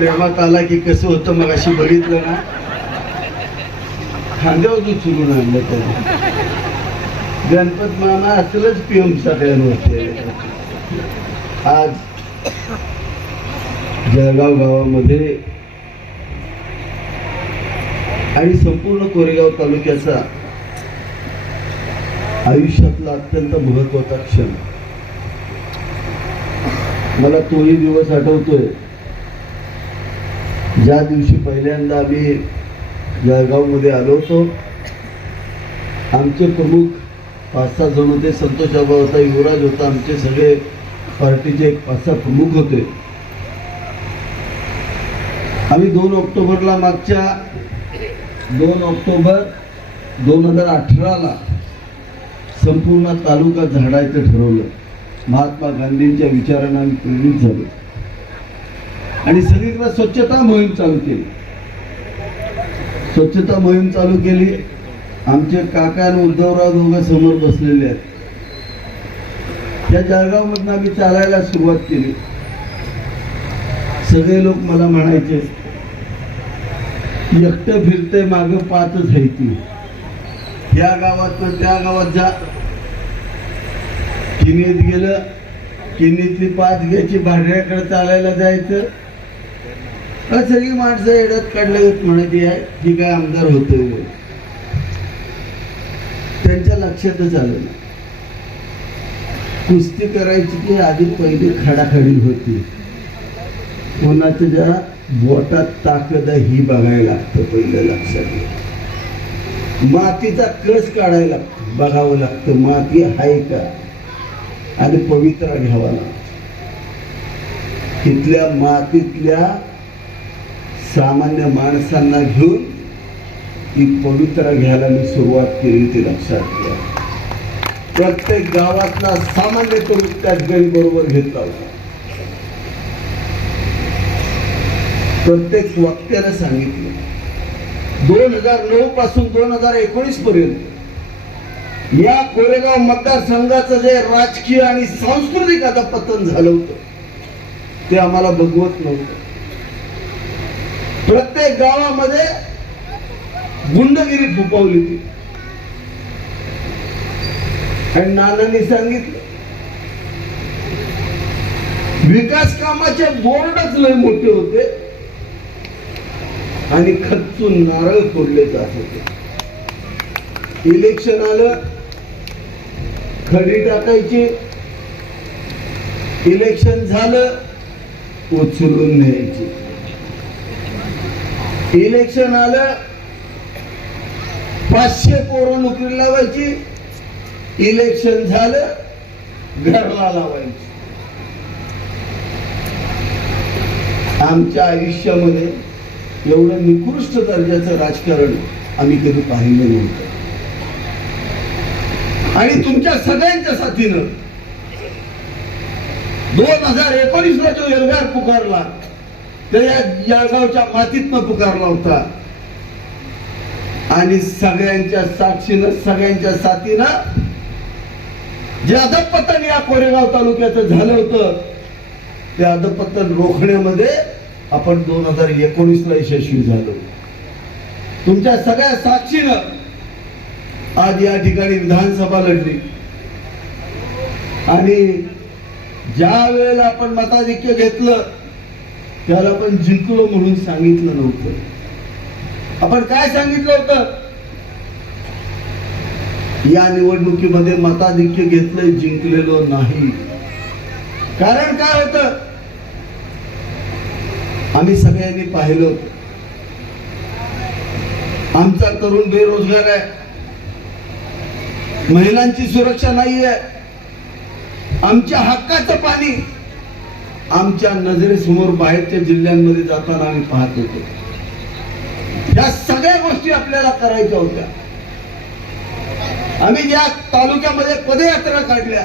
प्रेमात आला की कसं होतं मग अशी बघितलं ना? खांद्यावर चुरून आणलं त्याने गणपत मामा असलंच पिऊन सगळ्यांवरती. आज जळगाव गावामध्ये आणि संपूर्ण कोरेगाव तालुक्याचा आयुष्यातला अत्यंत महत्त्वाचा क्षण. मला तोही दिवस आठवतोय. ज्या दिवशी पहिल्यांदा आम्ही जळगावमध्ये आलो होतो आमचे प्रमुख पाच सहा जण होते. संतोष आबा होता युवराज होता आमचे सगळे पार्टीचे एक पाच सहा प्रमुख होते. आम्ही दोन ऑक्टोबरला मागच्या दोन ऑक्टोबर दोन हजार अठराला संपूर्ण तालुका झाडायचं ठरवलं. महात्मा गांधींच्या विचारानं आम्ही प्रेरित झालो. आणि सगळीकडे स्वच्छता मोहीम चालू केली. स्वच्छता मोहीम चालू केली. आमचे काका आणि उद्धवराव दोघं समोर बसलेले आहेत. त्या जळगावमधनं आम्ही चालायला सुरुवात केली. सगळे लोक मला म्हणायचे एकटं फिरतंय मागं पाहतच आहे ती या गावात त्या गावात जा. किनीत गेलं किनीतली पाच घ्यायची भांड्याकडे चालायला जायचं. सगळी माणसं एडत काढलं म्हणायची आहे जी काय आमदार होते त्यांच्या लक्षातच आलं ना कुस्ती करायची की आधी पहिली खडाखडी होती. कोणाच्या ज्या बोटात ताकद आहे ही बघायला लागतं पहिलं लक्षात. मातीचा कस काढायला लागतो बघावं लागतं माती आहे का? आणि पवित्रा घ्यावा लागतो. तिथल्या मातीतल्या सामान्य माणसांना घेऊन ती पवित्रा घ्यायला मी सुरुवात केली ती लक्षात घ्या प्रत्येक गावातला सामान्य तरुण त्या ठिकाणी बरोबर घेतला होता प्रत्येक वक्त्याने सांगितलं. दोन हजार नऊ पासून दोन हजार एकोणीस पर्यंत या कोरेगाव मतदारसंघाचं जे राजकीय आणि सांस्कृतिक पतन झालं होतं ते आम्हाला बघवत नव्हतं. प्रत्येक गावामध्ये गुंडगिरी फुपवली ती आणि नानांनी सांगितलं विकास कामाचे बोर्डच लय मोठे होते आणि खच्चून नारळ फोडले जात होते. इलेक्शन आलं खडी टाकायची इलेक्शन झालं उचलून न्यायची. इलेक्शन आलं पाचशे पोरं नोकरी लावायची इलेक्शन झालं घरला लावायची. आमच्या आयुष्यामध्ये एवढं निकृष्ट दर्जाचं राजकारण आम्ही कधी पाहिलं नव्हतं. आणि तुमच्या सगळ्यांच्या साथीनं दोन हजार एकोणीसला जो एल्गार पुकारला त्या जळगावच्या मातीतनं पुकारला होता. आणि सगळ्यांच्या साक्षीनं सगळ्यांच्या साथीनं जे अधपतन या कोरेगाव तालुक्याचं झालं होतं ते अधपतन रोखण्यामध्ये आपण दोन हजार एकोणीस ला यशस्वी झालो. तुमच्या सगळ्या साक्षीनं आज या ठिकाणी विधानसभा लढली. आणि ज्या वेळेला आपण मताधिक्य घेतलं त्याला आपण जिंकलो म्हणून सांगितलं नव्हतं. आपण काय सांगितलं होतं? या निवडणुकीमध्ये मताधिक्य घेतलंय जिंकलेलो नाही. कारण काय होतं? आम्ही सगळ्यांनी पाहिलं आमचा तरुण बेरोजगार आहे. महिलांची सुरक्षा नाही आहे आमच्या हक्काचं पाणी आमच्या नजरेसमोर बाहेरच्या जिल्ह्यांमध्ये जाताना आम्ही पाहत होतो. या सगळ्या गोष्टी आपल्याला करायच्या होत्या. आम्ही ज्या तालुक्यामध्ये पदयात्रा काढल्या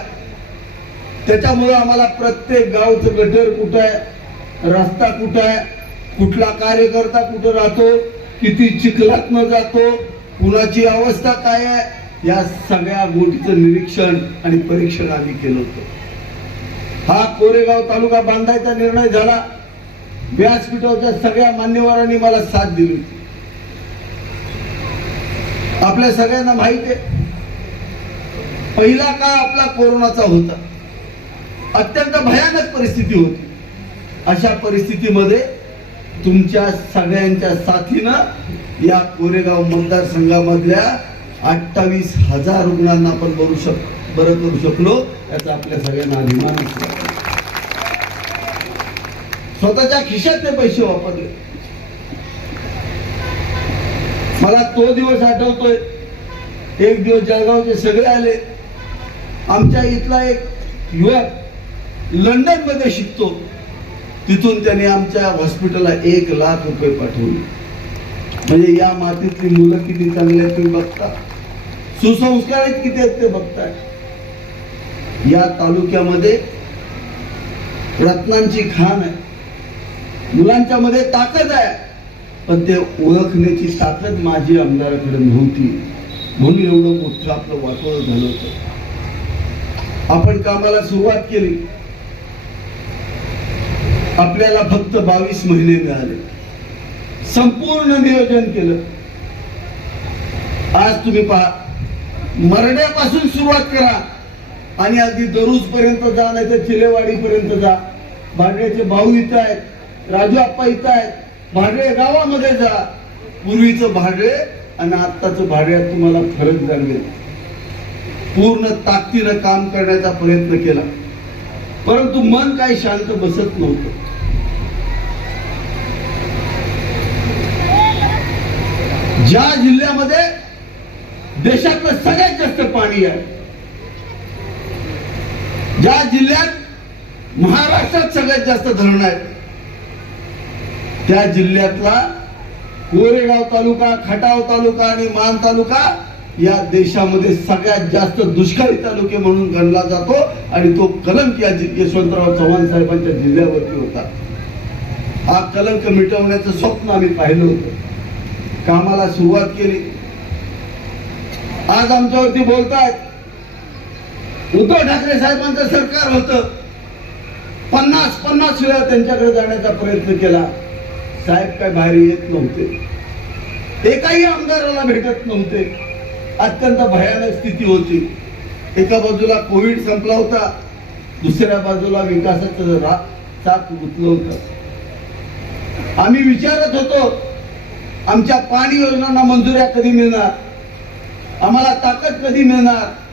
त्याच्यामुळे आम्हाला प्रत्येक गावचं गटर कुठं आहे रस्ता कुठं आहे कुठला कार्यकर्ता कुठं राहतो किती चिखलात जातो कुणाची अवस्था काय आहे या सगळ्या गोष्टीचं निरीक्षण आणि परीक्षण आम्ही केलं होतं. हा कोरेगाव तालुका बांधायचा निर्णय झाला. व्यासपीठावरच्या सगळ्या मान्यवरांनी मला साथ दिली. होती आपल्या सगळ्यांना माहिती आहे पहिला काळ आपला कोरोनाचा होता. अत्यंत भयानक परिस्थिती होती. अशा परिस्थितीमध्ये तुमच्या सगळ्यांच्या साथीनं या कोरेगाव मतदारसंघामधल्या अठ्ठावीस हजार रुग्णांना आपण बरू शकतो. बरं करू शकलो याचा आपल्या सगळ्यांना अभिमान स्वतःच्या खिशात ते पैसे वापरले. मला तो दिवस आठवतोय. एक दिवस जळगावचे सगळे आले. आमच्या इथला एक युवक लंडनमध्ये शिकतो. तिथून त्याने आमच्या हॉस्पिटलला एक लाख रुपये पाठवले. म्हणजे या मातीतली मुलं किती चांगली आहेत तुम्ही बघता. सुसंस्कार आहेत किती आहेत ते बघताय. या तालुक्यामध्ये रत्नांची खाण आहे. मुलांच्या मध्ये ताकद आहे. पण ते ओळखण्याची ताकद माझी आमदाराकडे नव्हती. म्हणून एवढं मोठं आपलं वाटोळ झालं होतं. आपण कामाला सुरुवात केली. आपल्याला फक्त बावीस महिने मिळाले. संपूर्ण नियोजन केलं. आज तुम्ही पहा. मरण्यापासून सुरुवात करा. आणि अगदी दरुज पर्यंत जा नाही तर चिलेवाडी पर्यंत जा. भांड्याचे भाऊ इथं आहेत राजू आप्पा इथं आहेत भांडे गावामध्ये जा. पूर्वीचं भाडे आणि आत्ताचं भाड्यात तुम्हाला फरक जाणवेल. पूर्ण ताकदीनं काम करण्याचा प्रयत्न केला. परंतु मन काही शांत बसत नव्हतं. ज्या जिल्ह्यामध्ये देशातलं सगळ्यात जास्त पाणी आहे ज्या जिल्ह्यात महाराष्ट्रात सगळ्यात जास्त धरण आहेत त्या जिल्ह्यातला कोरेगाव तालुका खटाव तालुका आणि मान तालुका या देशामध्ये सगळ्यात जास्त दुष्काळी तालुके म्हणून गणला जातो आणि तो कलंक या यशवंतराव चव्हाण साहेबांच्या जिल्ह्यावरती होता. हा कलंक मिटवण्याचं स्वप्न आम्ही पाहिलं होतं. कामाला सुरुवात केली. आज आमच्यावरती बोलतायत उद्धव ठाकरे साहेबांचं सरकार होतं. पन्नास पन्नास वेळा त्यांच्याकडे जाण्याचा प्रयत्न केला. साहेब काय बाहेर येत नव्हते. एकाही आमदाराला भेटत नव्हते. अत्यंत भयानक स्थिती होती. एका बाजूला कोविड संपला होता. दुसऱ्या बाजूला विकासाचं रा चाक गुतलं होतं. आम्ही विचारत होतो आमच्या पाणी योजनांना मंजुऱ्या कधी मिळणार? आम्हाला ताकद कधी मिळणार?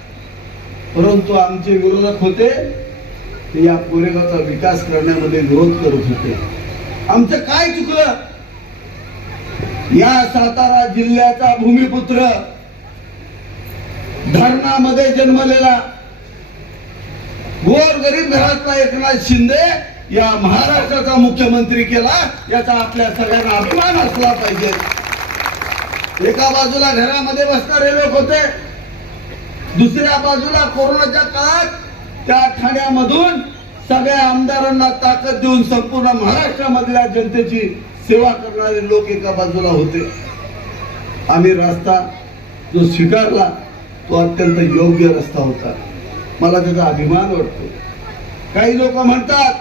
परंतु आमचे विरोधक होते ते या कोरेगावचा विकास करण्यामध्ये विरोध करत होते. आमचं काय चुकलं? या सातारा जिल्ह्याचा भूमिपुत्र धरणामध्ये जन्मलेला गोर गरीब घरातला एकनाथ शिंदे या महाराष्ट्राचा मुख्यमंत्री केला याचा आपल्या सगळ्यांना अभिमान असला पाहिजे. एका बाजूला घरामध्ये बसणारे लोक होते दुसऱ्या बाजूला कोरोनाच्या काळात त्या ठाण्यामधून सगळ्या आमदारांना ताकद देऊन संपूर्ण महाराष्ट्रामधल्या जनतेची सेवा करणारे लोक एका बाजूला होते. आम्ही रस्ता जो स्वीकारला तो अत्यंत योग्य रस्ता होता. मला त्याचा अभिमान वाटतो. काही लोक म्हणतात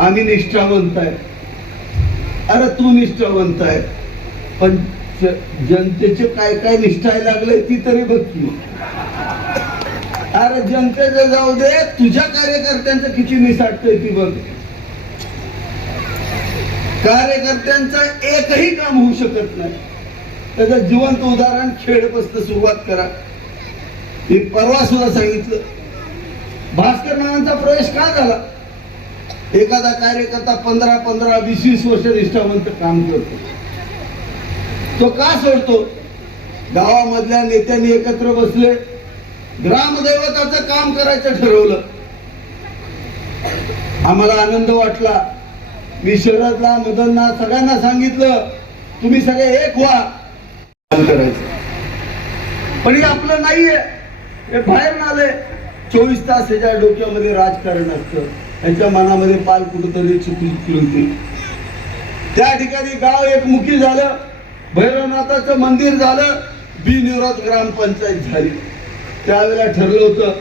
आम्ही निष्ठावंत आहे. अरे तू निष्ठावंत आहे. पण जनतेचे काय काय निष्ठाय लागले ती तरी बघ अरे जनतेचं जाऊ दे तुझ्या कार्यकर्त्यांचं किती निसाटतंय ती बघ. कार्यकर्त्यांचं एकही काम होऊ शकत नाही. त्याचं जिवंत उदाहरण खेडपासून सुरुवात करा. मी परवा सुद्धा सांगितलं. भास्कर नानांचा प्रवेश का झाला? एखादा कार्यकर्ता पंधरा पंधरा वीस वीस वर्ष निष्ठावंत काम करतो. तो का सोडतो? गावामधल्या नेत्यांनी एकत्र बसले ग्रामदैवताचं काम करायचं ठरवलं. आम्हाला आनंद वाटला. मी शहरातला मदनना सगळ्यांना सांगितलं तुम्ही सगळे एक व्हा. करायचं. पण हे आपलं नाहीये. हे बाहेर आले चोवीस तास ह्याच्या डोक्यामध्ये राजकारण असतं. यांच्या मनामध्ये पाल कुठंतरी चुकली होती त्या ठिकाणी गाव एकमुखी झालं. भैरवनाथाचं मंदिर झालं बिनविरोध ग्रामपंचायत झाली. त्यावेळेला ठरलं होतं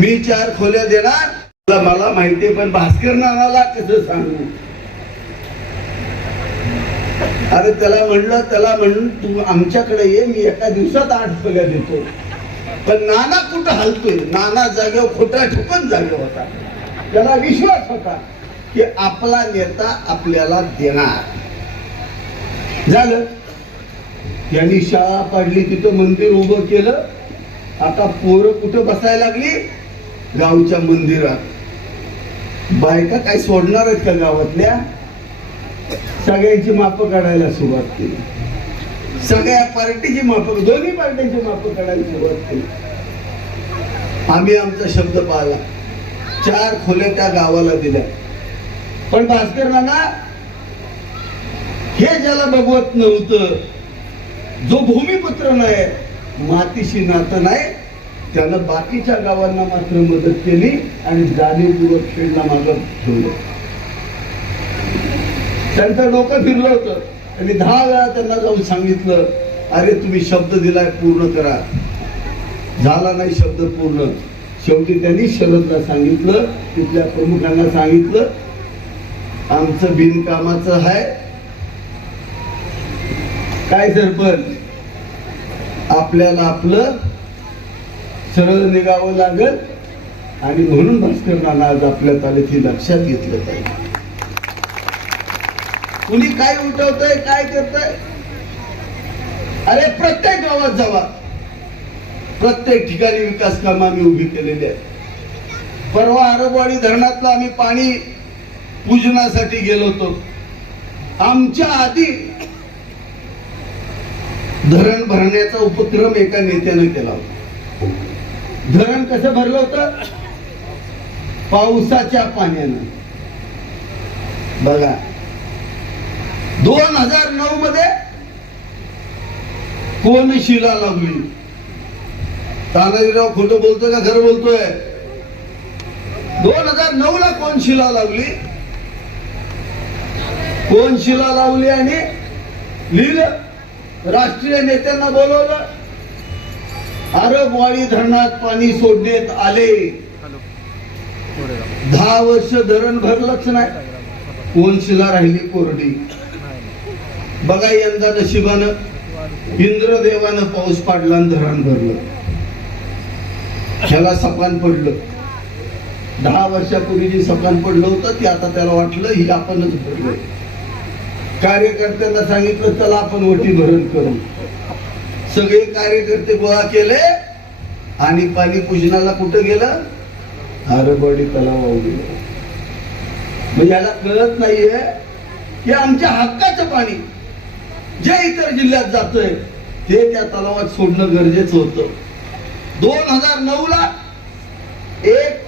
मी चार खोल्या देणार मला माहिती माहितीये पण भास्कर नानाला कसं सांगू? अरे त्याला म्हणलं त्याला म्हणून तू आमच्याकडे ये मी एका दिवसात आठ खोल्या देतो. पण नाना कुठं हलतोय? नाना जागेवर खोटा ठोकन जागे होता. त्याला विश्वास होता की आपला नेता आपल्याला देणार. झालं. यांनी शाळा पाडली तिथं मंदिर उभं केलं. आता पोरं कुठं बसायला लागली? गावच्या मंदिरात. बायका काय सोडणार आहेत का गावातल्या? सगळ्यांची माप काढायला सुरुवात केली. सगळ्या पार्टीची माप दोन्ही पार्ट्यांची माप काढायला सुरुवात केली. आम्ही आमचा शब्द पाळला. चार खोल्या त्या गावाला दिल्या. पण भास्कर नाना हे ज्याला बघवत नव्हतं जो भूमिपुत्र नाही मातीशी नातं नाही त्यानं बाकीच्या गावांना मात्र मदत केली आणि जाणीवपूर्वक खेळला मागं ठेवलं. त्यांचं डोकं फिरलं होतं. आणि दहा वेळा त्यांना जाऊन सांगितलं अरे तुम्ही शब्द दिलाय पूर्ण करा. झाला नाही शब्द पूर्ण. शेवटी त्यांनी शरदला सांगितलं तिथल्या प्रमुखांना सांगितलं आमचं बिनकामाचं आहे काय सरपंच? आपल्याला आपलं सरळ निघावं लागल आणि म्हणून भास्कर आज आपल्या आले ही लक्षात घेतलं पाहिजे कुणी काय उठवतय काय करतंय? अरे प्रत्येक गावात जावा. प्रत्येक ठिकाणी विकास काम आम्ही उभी केलेली आहेत. परवा आरबवाडी धरणातलं आम्ही पाणी पूजनासाठी गेलो होतो. आमच्या आधी धरण भरण्याचा उपक्रम एका नेत्यानं केला होता. धरण कसं भरलं होतं? पावसाच्या पाण्यानं. बघा. दोन हजार नऊ मध्ये कोण शिला लावली तानाजीराव खोटं बोलतोय का खरं बोलतोय? दोन हजार नऊ ला कोण शिला लावली? कोण शिला लावली आणि लिहिलं राष्ट्रीय नेत्यांना बोलवलं. अरबवाडी धरणात पाणी सोडण्यात आले. दहा वर्ष धरण भरलंच नाही. कोण शिला राहिली कोरडी? बघा यंदा नशिबानं इंद्रदेवानं पाऊस पाडला आणि धरण भरलं. ह्याला सपान पडलं. दहा वर्षापूर्वी जे सपान पडलं होतं ते आता त्याला वाटलं ही आपणच भरलंय. कार्यकर्त्यांना सांगितलं चला आपण ओटी भरण करू. सगळे कार्यकर्ते गोळा केले आणि पाणी पूजनाला कुठं गेलं? हरबडी तलावावर गेलं. म्हणजे याला कळत नाहीये की आमच्या हक्काचं पाणी जे इतर जिल्ह्यात जातोय ते त्या तलावात सोडणं गरजेचं होतं. दोन हजार नऊ ला एक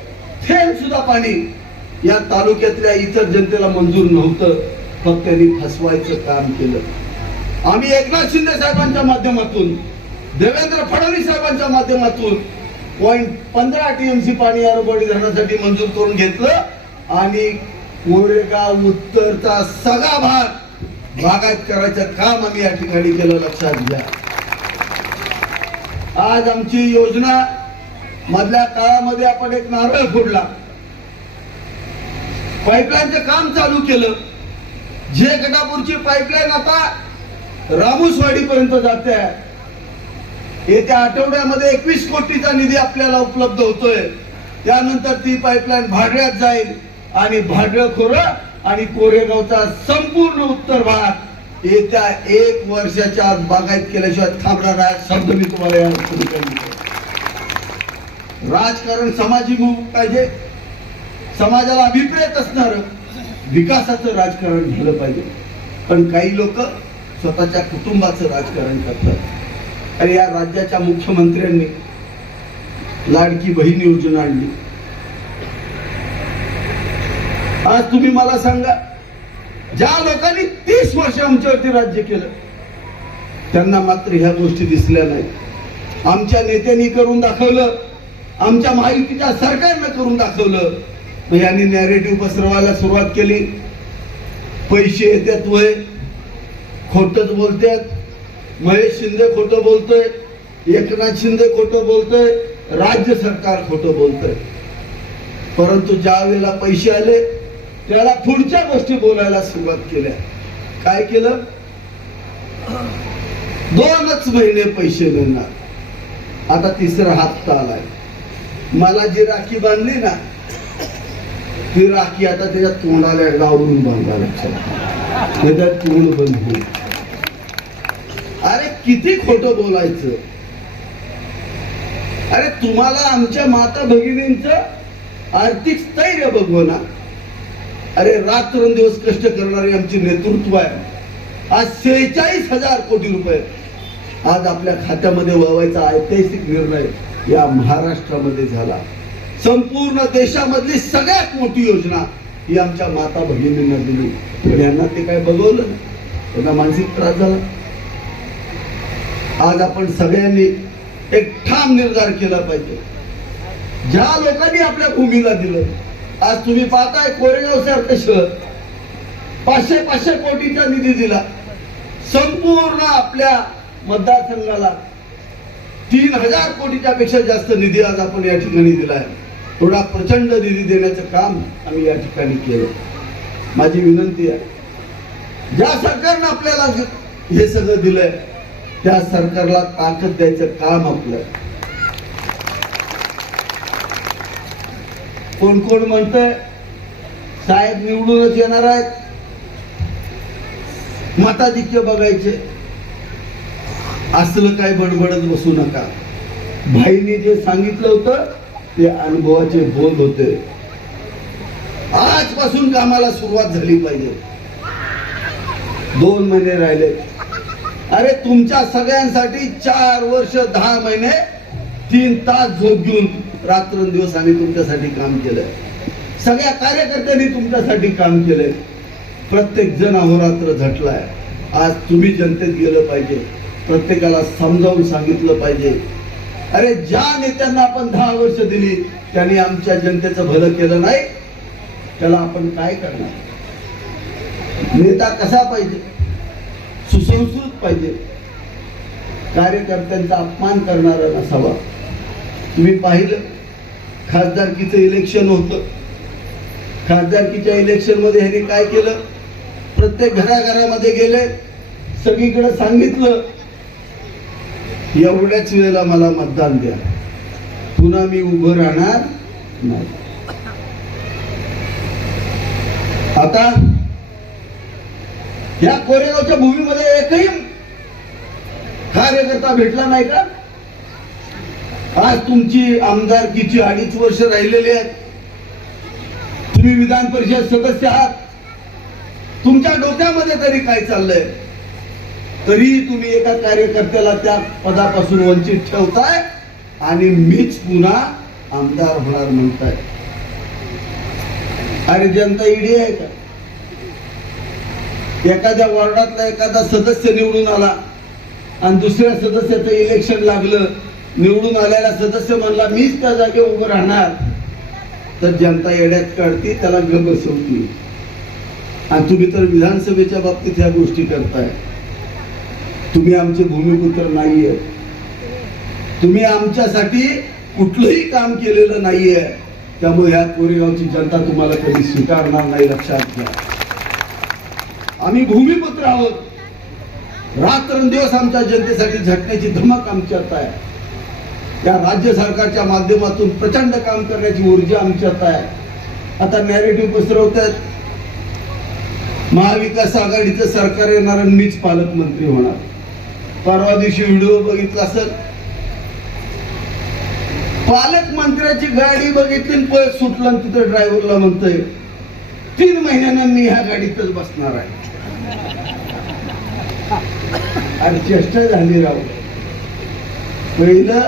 थेंब सुद्धा पाणी या तालुक्यातल्या इतर जनतेला मंजूर नव्हतं. फक्त फसवायचं काम केलं. आम्ही एकनाथ शिंदे साहेबांच्या माध्यमातून देवेंद्र फडणवीस साहेबांच्या माध्यमातून पॉईंट पंधरा टीएमसी पाणी आरोपवाडी धरणासाठी मंजूर करून घेतलं आणि कोरेगाव उत्तरचा सगळा भाग बागायत करायचं काम आम्ही या ठिकाणी केलं लक्षात घ्या. आज आमची योजना मधल्या काळामध्ये आपण एक नारळ फोडला. पाईपलाईनचं काम चालू केलं. जे गटापूरची पाईपलाईन आता रामुसवाडी पर्यंत जाते. येत्या आठवड्यामध्ये एकवीस कोटीचा निधी आपल्याला उपलब्ध होतोय. त्यानंतर ती पाईपलाईन भाडव्यात जाईल आणि भाडळ खोरं आणि कोरेगावचा संपूर्ण उत्तर भाग येत्या एक वर्षाच्या आत बागायत केल्याशिवाय थांबणार आहे शब्द मी तुम्हाला या राजकारण समाजीमुख पाहिजे. समाजाला अभिप्रेत असणार विकासाचं राजकारण झालं पाहिजे. पण काही लोक स्वतःच्या कुटुंबाचं राजकारण करतात. आणि या राज्याच्या मुख्यमंत्र्यांनी लाडकी बहीण योजना आणली. आज तुम्ही मला सांगा ज्या लोकांनी तीस वर्ष आमच्यावरती राज्य केलं त्यांना मात्र ह्या गोष्टी दिसल्या नाही आमच्या नेत्यांनी करून दाखवलं आमच्या महायुतीच्या सरकारनं करून दाखवलं मग यांनी नॅरेटिव्ह पसरवायला सुरुवात केली. पैसे येतात वय. खोटच बोलतात. महेश शिंदे खोटं बोलतोय. एकनाथ शिंदे खोटं बोलतोय. राज्य सरकार खोटं बोलतोय. परंतु ज्या वेळेला पैसे आले त्याला पुढच्या गोष्टी बोलायला सुरुवात केल्या. काय केलं? दोनच महिने पैसे मिळणार. आता तिसरा हप्ता आलाय. मला जी राखी बांधली ना ही राखी आता त्याच्या तोंडाला लावून बांधा लक्षात तोंड बंद होईल. अरे किती खोट बोलायचं. अरे तुम्हाला आमच्या माता भगिनींच आर्थिक स्थैर्य बघू ना. अरे रात्रंदिवस कष्ट करणारे आमचे नेतृत्व आहे. आज सेहेचाळीस हजार कोटी रुपये. आज आपल्या खात्यामध्ये वळवायचा ऐतिहासिक निर्णय या महाराष्ट्रामध्ये झाला. संपूर्ण देशामधली सगळ्यात मोठी योजना ही आमच्या माता भगिनींना दिली. पण यांना ते काय बघवलं नाही. त्यांना मानसिक त्रास झाला. आज आपण सगळ्यांनी एक ठाम निर्धार केला पाहिजे. ज्या लोकांनी आपल्या भूमीला दिलं आज तुम्ही पाहताय कोरेगाव सारखं शहर. पाचशे पाचशे कोटीचा निधी दिला. संपूर्ण आपल्या मतदारसंघाला तीन हजार कोटीच्या पेक्षा जास्त निधी आज आपण या ठिकाणी दिला आहे. थोडा प्रचंड निधी देण्याचं काम आम्ही या ठिकाणी केलं. माझी विनंती आहे ज्या सरकारनं आपल्याला हे सगळं दिलंय त्या सरकारला ताकद द्यायचं काम आपलं. कोण कोण म्हणतंय साहेब निवडूनच येणार आहेत. मताधिक्य बघायचे. असलं काय बडबडत बसू नका. भाईने जे सांगितलं होतं ते अनुभवाचे बोध होते. आजपासून कामाला सुरुवात झाली पाहिजे. दोन महिने राहिले. अरे तुमच्या सगळ्यांसाठी चार वर्ष दहा महिने तीन तास झोप घेऊन रात्रंदिवस आम्ही तुमच्यासाठी काम केलंय. सगळ्या कार्यकर्त्यांनी तुमच्यासाठी काम केलंय. प्रत्येक जण अहोरात्र झटलाय. आज तुम्ही जनतेत गेलं पाहिजे. प्रत्येकाला समजावून सांगितलं पाहिजे. अरे ज्या नेत्यांना आपण दहा वर्ष दिली त्यांनी आमच्या जनतेचं भलं केलं नाही त्याला आपण काय करणार? नेता कसा पाहिजे? सुसंस्कृत पाहिजे. कार्यकर्त्यांचा अपमान करणारा नसावा. तुम्ही पाहिलं खासदारकीचं इलेक्शन होतं. खासदारकीच्या इलेक्शनमध्ये ह्यांनी काय केलं? प्रत्येक घराघरामध्ये गेले सगळीकडे सांगितलं एवढ्याच वेळेला मला मतदान द्या. पुन्हा मी उभं राहणार नाही. आता या कोरेगावच्या भूमीमध्ये एकही कार्यकर्ता भेटला नाही का? आज तुमची आमदारकीची अडीच वर्ष राहिलेली आहेत. तुम्ही विधान परिषद सदस्य आहात. तुमच्या डोक्यामध्ये तरी काय चाललंय? तरीही तुम्ही एका कार्यकर्त्याला त्या पदापासून वंचित ठेवताय आणि मीच पुन्हा आमदार होणार म्हणताय. अरे जनता ईडी आहे का? एखाद्या वॉर्डातला एखादा सदस्य निवडून आला आणि दुसऱ्या सदस्याचं इलेक्शन लागलं निवडून आलेला सदस्य म्हणला मीच त्या जागे उभं राहणार. तर जनता येड्यात काढती त्याला ग बसवती आणि तुम्ही तर विधानसभेच्या बाबतीत ह्या गोष्टी करताय. तुम्ही आमचे भूमिपुत्र नाहीये. तुम्ही आमच्यासाठी कुठलंही काम केलेलं नाहीये. त्यामुळे ह्या कोरेगावची जनता तुम्हाला कधी स्वीकारणार नाही लक्षात घ्या. आम्ही भूमिपुत्र आहोत. रात्रंदिवस आमच्या जनतेसाठी झटण्याची धमक आमच्यात आहे. या राज्य सरकारच्या माध्यमातून प्रचंड काम करण्याची ऊर्जा आमच्यात आहे. आता नॅरेटिव्ह पसरवत आहेत महाविकास आघाडीचं सरकार येणार आणि मीच पालकमंत्री होणार. परवा दिवशी व्हिडिओ बघितला असेल. पालकमंत्र्याची गाडी बघितली पळ सुटला आणि तिथं ड्रायव्हरला म्हणतोय तीन महिन्यानं मी ह्या गाडीतच बसणार आहे. अरे चेष्टा झाली राव. पहिलं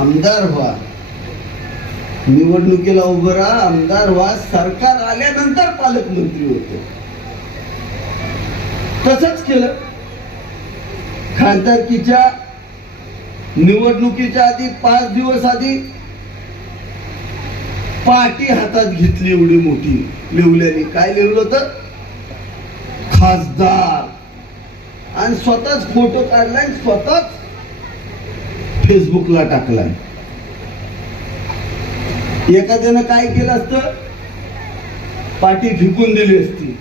आमदार व्हा. निवडणुकीला उभं राहा आमदार व्हा. सरकार आल्यानंतर पालकमंत्री होतो. तसंच केलं. खासदारकीच्या निवडणुकीच्या आधी पाच दिवस आधी पाटी हातात घेतली एवढी मोठी लिवल्याने. काय लिहिलं होतं? खासदार. आणि स्वतःच फोटो काढलाय आणि स्वतःच फेसबुकला टाकलाय. एखाद्यानं काय केलं असतं? पाठी फिकून दिली असती.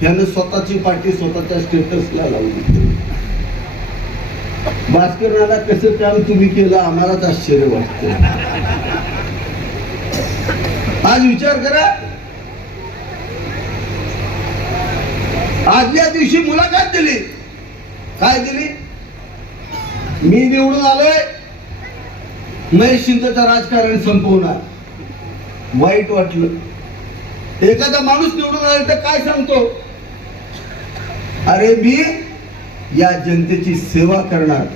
त्यानं स्वतःची पाठी स्वतःच्या स्टेटसला लावली. भास्करणाला कसं काम तुम्ही केलं आम्हालाच आश्चर्य वाटतं आज विचार करा. आदल्या दिवशी मुलाखत दिली. काय दिली? मी निवडून आलोय. महेश शिंदेचं राजकारण संपवणार. वाईट वाटलं. एखादा माणूस निवडून आला तर काय सांगतो? अरे मी या जनतेची सेवा करणार.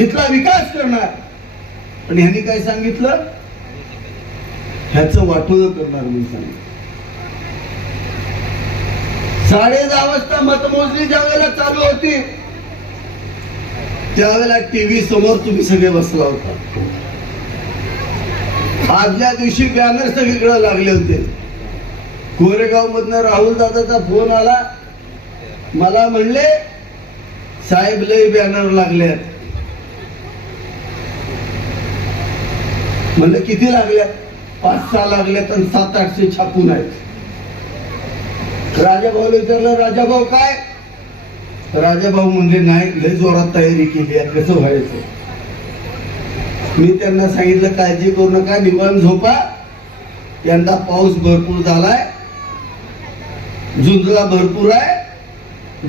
इथला विकास करणार. पण ह्यांनी काय सांगितलं? ह्याच वाटोळं करणार म्हणून सांगितलं. साडे दहा वाजता मतमोजणी ज्या वेळेला चालू होती त्यावेळेला टीव्ही समोर तुम्ही सगळे बसला होता. आदल्या दिवशी बॅनर सगळीकडे लागले होते. कोरेगाव मधनं राहुल दादाचा फोन आला. मला म्हणले साहेब लय बॅनर लागल्यात. म्हणलं किती लागल्यात? पाच सहा लागल्यात आणि सात आठशे छापून आहेत. राजाभाऊला विचारलं राजाभाऊ काय? राजाभाऊ म्हणजे नाही लय जोरात तयारी केली आहे कसं व्हायचं? मी त्यांना सांगितलं काळजी करू नका निवान झोपा. यंदा पाऊस भरपूर झालाय. झुंजला भरपूर आहे.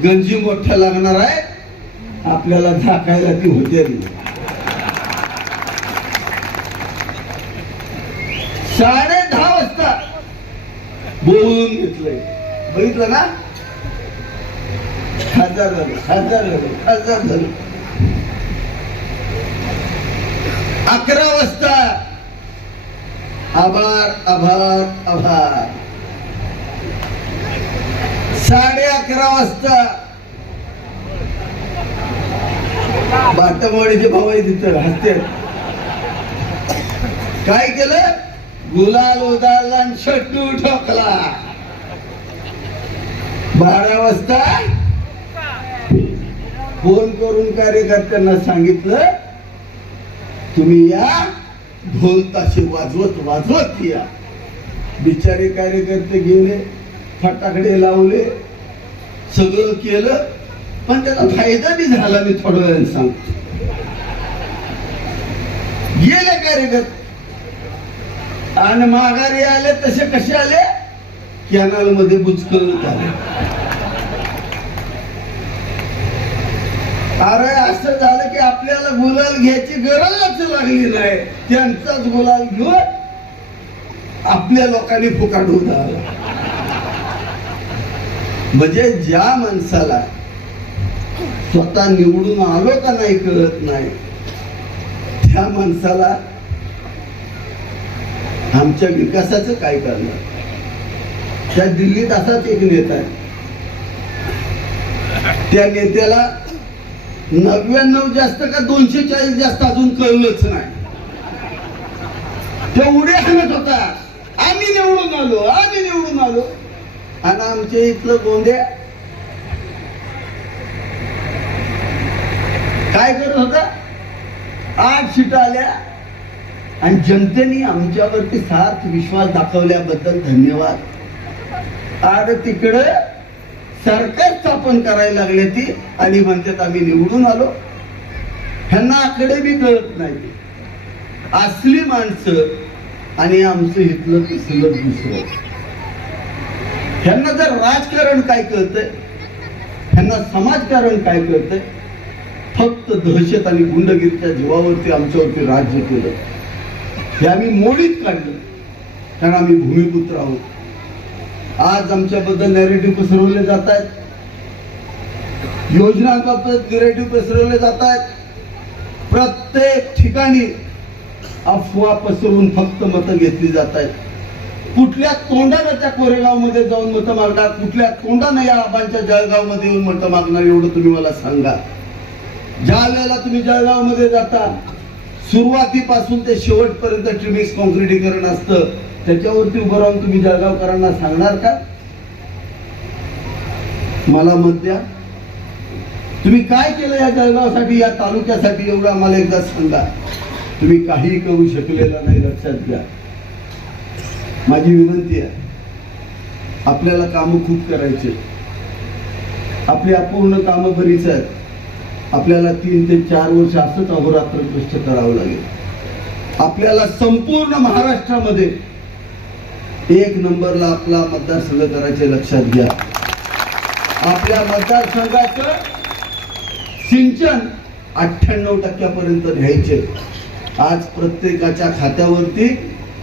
गंजी मोठ्या लागणार आहे. आपल्याला झाकायला ती होते साडे दहा वाजता बोलून घेतलंय. बघितलं ना खासदार झालं खासदार झालं खासदार झालं. अकरा वाजता. आभार आभार आभार. साडे अकरा वाजता. बाटमवाडीचे भाऊ आहे तिथं हसते काय केलं? गुलाल उदारला शट्टू ठोकला. बारा वाजता फोन करून कार्यकर्त्यांना सांगितलं तुम्ही या ढोल ताशे वाजवत वाजवत या. बिचारे कार्यकर्ते गेले फटाकडे लावले सगळं केलं. पण त्याला फायदा बी झाला मी थोड्या वेळाने सांगतो. गेले कार्यकर्ते आणि माघारी आले तसे कसे आले? कॅनलमध्ये बुचकळत आले अरे असं झालं की आपल्याला गुलाल घ्यायची गरजच लागली नाही. त्यांचाच गुलाल घेऊन आपल्या लोकांनी फुकाडून आला म्हणजे ज्या माणसाला स्वतः निवडून आलो का नाही कळत नाही. त्या माणसाला आमच्या विकासाचं काय करणार? त्या दिल्लीत असाच एक नेता आहे. त्या नेत्याला नव्याण्णव जास्त का दोनशे चाळीस जास्त अजून कळलंच नाही. ते उडे होता. आम्ही निवडून आलो आम्ही निवडून आलो. आणि आमच्या इथलं गोंध्या काय करत होता? आठ सीटा आल्या. आणि जनतेने आमच्यावरती साथ विश्वास दाखवल्याबद्दल धन्यवाद. आणि तिकडे सरकार स्थापन करायला लागले ती आणि म्हणतात आम्ही निवडून आलो. ह्यांना आकडे बी कळत नाही असली माणसं आणि आमचं इथलं तिसरं दुसरं. ह्यांना जर राजकारण काय कळतंय? ह्यांना समाजकारण काय कळतंय? फक्त दहशत आणि गुंडगिरीच्या जीवावरती आमच्यावरती राज्य केलं. हे आम्ही मोडीत काढलं. कारण आम्ही भूमिपुत्र आहोत. आज आमच्याबद्दल नॅरेटिव्ह पसरवले जात आहेत योजनांबाबत नॅरेटिव्ह पसरवले जात आहेत प्रत्येक ठिकाणी अफवा पसरवून फक्त मतं घेतली जात आहेत कुठल्या तोंडानं त्या कोरेगावमध्ये जाऊन मतं मागणार कुठल्या तोंडानं या आबांच्या जळगावमध्ये येऊन मतं मागणार एवढं तुम्ही मला सांगा. ज्या वेळेला तुम्ही जळगावमध्ये जाता सुरुवातीपासून ते शेवटपर्यंत ट्रिमिक्स कॉन्क्रिटीकरण असतं. त्याच्यावरती उभं राहून तुम्ही जळगावकरांना सांगणार का? मला मत द्या. तुम्ही काय केलं या जळगावसाठी या तालुक्यासाठी एवढं आम्हाला एकदा सांगा. तुम्ही काही करू शकलेलं नाही लक्षात घ्या. माझी विनंती आहे आपल्याला कामं खूप करायचे आपली अपूर्ण कामं बरीच आहेत. आपल्याला तीन ते चार वर्ष असंच अहोरात्र कष्ट करावं लागेल. आपल्याला संपूर्ण महाराष्ट्रामध्ये एक नंबरला आपला मतदारसंघ करायचे लक्षात घ्या. आपल्या मतदारसंघाचं सिंचन अठ्ठ्याण्णव टक्क्यापर्यंत घ्यायचे. आज प्रत्येकाच्या खात्यावरती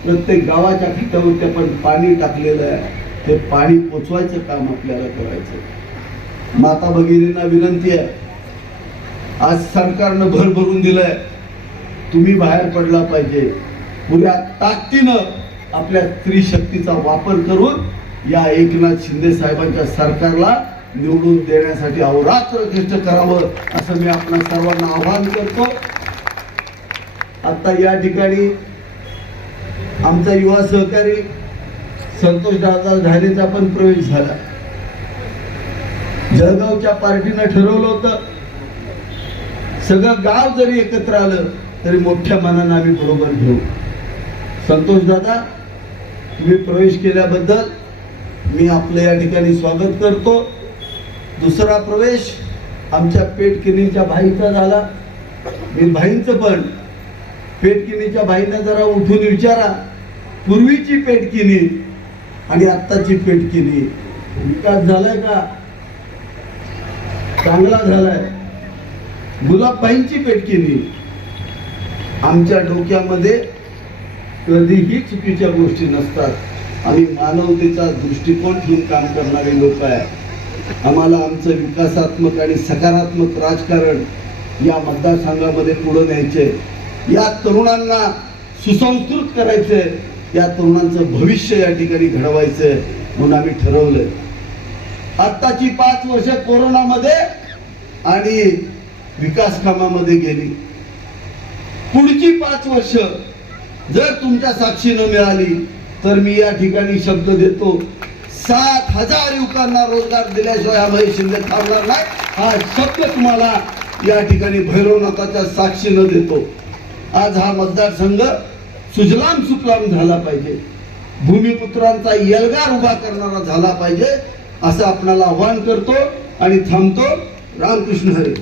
प्रत्येक गावाच्या खात्यावरती आपण पाणी टाकलेलं आहे. ते पाणी पोचवायचं काम आपल्याला करायचं माता भगिनींना विनंती आहे आज सरकारनं भर भरून दिलंय. तुम्ही बाहेर पडला पाहिजे. पुऱ्या ताकदीनं आपल्या स्त्री शक्तीचा वापर करून या एकनाथ शिंदे साहेबांच्या सरकारला निवडून देण्यासाठी अहोरात्र कष्ट करावं असं मी आपल्या सर्वांना आवाहन करतो. आता या ठिकाणी आमचा युवा सहकारी संतोष दादा झालेचा पण प्रवेश झाला. जळगावच्या पार्टीनं ठरवलं होतं सगळं गाव जरी एकत्र आलं तरी मोठ्या मनानं आम्ही बरोबर घेऊ. संतोष दादा तुम्ही प्रवेश केल्याबद्दल मी आपलं या ठिकाणी स्वागत करतो. दुसरा प्रवेश आमच्या पेटकिनीच्या भाईचा झाला. मी भाईंचं पण पेटकिनीच्या भाईंना जरा उठून विचारा. पूर्वीची पेटकिनी आणि आत्ताची पेटकिनी विकास झालाय का? चांगला झालाय. गुलाबबाईंची पेट केली. आमच्या डोक्यामध्ये कधीही चुकीच्या गोष्टी नसतात. आणि मानवतेचा दृष्टिकोन ठेवून काम करणारे लोक आहे आम्हाला आमचं विकासात्मक आणि सकारात्मक राजकारण या मतदारसंघामध्ये पुढं न्यायचे या तरुणांना सुसंस्कृत करायचंय. या तरुणांचं भविष्य या ठिकाणी घडवायचंय म्हणून आम्ही ठरवलंय. आत्ताची पाच वर्ष कोरोनामध्ये आणि विकास कामामध्ये गेली. पुढची पाच वर्ष जर तुमच्या साक्षीनं मिळाली तर मी या ठिकाणी शब्द देतो सात हजार युवकांना रोजगार दिल्याशिवाय हा महेश शिंदे थांबणार नाही. हा शब्द तुम्हाला या ठिकाणी भैरवनाथाच्या साक्षीनं देतो. आज हा मतदारसंघ सुजलाम सुफलाम झाला पाहिजे. भूमिपुत्रांचा यलगार उभा करणारा झाला पाहिजे असं आपणाला आव्हान करतो आणि थांबतो. रामकृष्ण हरे.